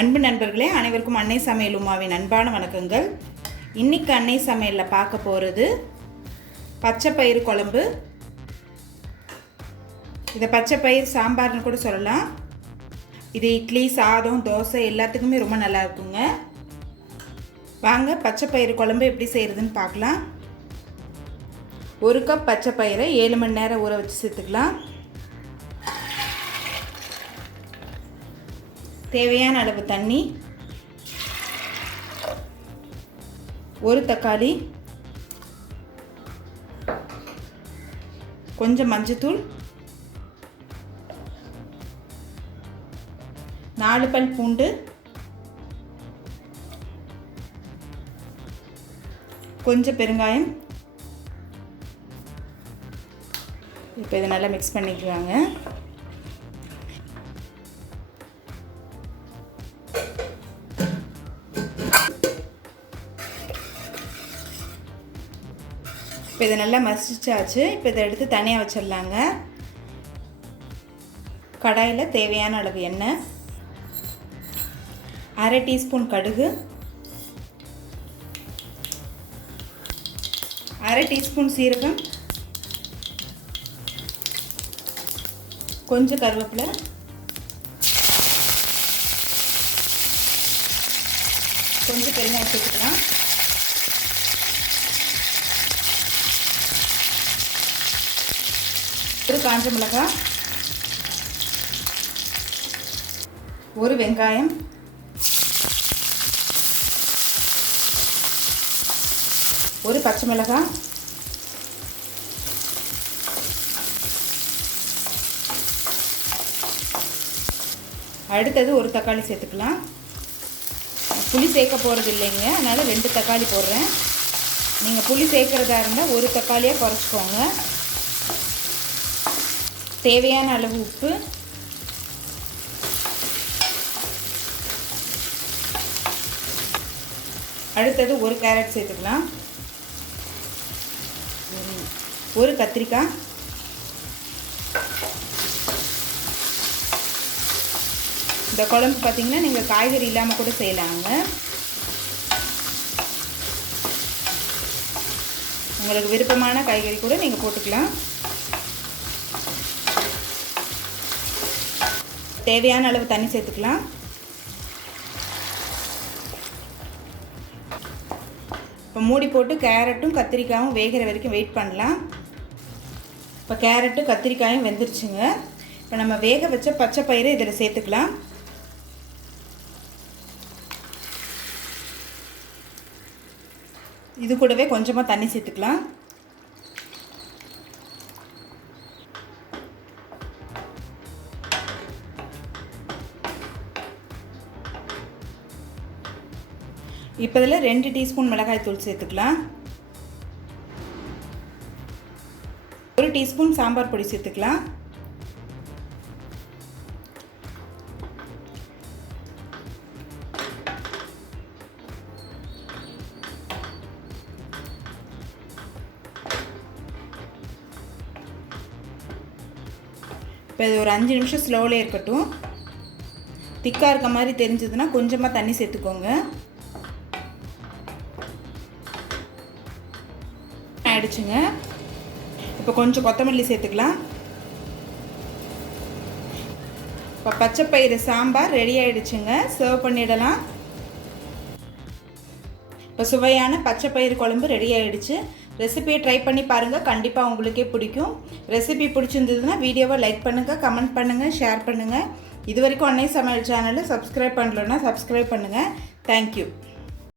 அன்பு நண்பர்களே அனைவருக்கும் அன்னை சமையல் உமாவின் அன்பான வணக்கங்கள். இன்னைக்கு அன்னை சமையலில் பார்க்க போகிறது பச்சை பயிறு குழம்பு. இதை பச்சை பயிறு சாம்பார்னு கூட சொல்லலாம். இது இட்லி சாதம் தோசை எல்லாத்துக்குமே ரொம்ப நல்லா இருக்குங்க. வாங்க பச்சை பயிறு குழம்பு எப்படி செய்கிறதுன்னு பார்க்கலாம். ஒரு கப் பச்சை பயிரை ஏழு மணி நேரம் ஊற வச்சு சேர்த்துக்கலாம். தேவையான அளவு தண்ணி ஒரு தக்காளி கொஞ்சம் மஞ்சத்தூள் நாலு பல் பூண்டு கொஞ்சம் பெருங்காயம். இப்போ இதை நல்லா மிக்ஸ் பண்ணிக்கலாங்க. இப்போ இதை நல்லா மசிச்சாச்சு இப்போ இதை எடுத்து தனியாக வச்சிடலாங்க. கடாயில் தேவையான அளவு எண்ணெய் அரை டீஸ்பூன் கடுகு அரை டீஸ்பூன் சீரகம் கொஞ்சம் கருவேப்பிலை கொஞ்சம் பெருங்காயம் சேர்த்துக்கலாம். ஒரு காஞ்ச மிளகாய் ஒரு வெங்காயம் ஒரு பச்சை மிளகாய் அடுத்தது ஒரு தக்காளி சேர்த்துக்கலாம். புளி சேர்க்க போகிறது இல்லைங்க அதனால் ரெண்டு தக்காளி போடுறேன். நீங்கள் புளி சேர்க்குறதா இருந்தால் ஒரு தக்காளியாக குறைச்சிக்கோங்க. தேவையான அளவு உப்பு. அடுத்தது ஒரு கேரட் சேர்த்துக்கலாம். ஒரு கத்திரிக்காய். இந்த குழம்பு பார்த்திங்கன்னா நீங்கள் காய்கறி இல்லாமல் கூட செய்யலாங்க. உங்களுக்கு விருப்பமான காய்கறி கூட நீங்கள் போட்டுக்கலாம். தேவையான அளவு தண்ணி சேர்த்துக்கலாம். இப்போ மூடி போட்டு கேரட்டும் கத்திரிக்காயும் வேகிற வரைக்கும் வெயிட் பண்ணலாம். இப்போ கேரட்டும் கத்திரிக்காயும் வெந்துருச்சுங்க. இப்போ நம்ம வேக வச்ச பச்சை பயிரை இதில் சேர்த்துக்கலாம். இது கூடவே கொஞ்சமாக தண்ணி சேர்த்துக்கலாம். இப்போ இதில் ரெண்டு டீஸ்பூன் மிளகாய் தூள் சேர்த்துக்கலாம். ஒரு டீஸ்பூன் சாம்பார் பொடி சேர்த்துக்கலாம். இப்போ இது ஒரு அஞ்சு நிமிஷம் ஸ்லோவிலே இருக்கட்டும். திக்காக இருக்க மாதிரி தெரிஞ்சதுன்னா கொஞ்சமாக தண்ணி சேர்த்துக்கோங்க. ஆயிடுச்சுங்க. இப்போ கொஞ்சம் கொத்தமல்லி சேர்த்துக்கலாம். இப்போ பச்சைப்பயிறு சாம்பார் ரெடி ஆயிடுச்சுங்க. சர்வ் பண்ணிடலாம். இப்போ சுவையான பச்சைப்பயிறு குழம்பு ரெடி ஆயிடுச்சு. ரெசிபியை ட்ரை பண்ணி பாருங்கள் கண்டிப்பாக உங்களுக்கே பிடிக்கும். ரெசிபி பிடிச்சிருந்ததுன்னா வீடியோவை லைக் பண்ணுங்கள் கமெண்ட் பண்ணுங்கள் ஷேர் பண்ணுங்கள் இது வரைக்கும் அன்னை சமையல் சேனலை சப்ஸ்கிரைப் பண்ணலன்னா சப்ஸ்கிரைப் பண்ணுங்கள் தேங்க்யூ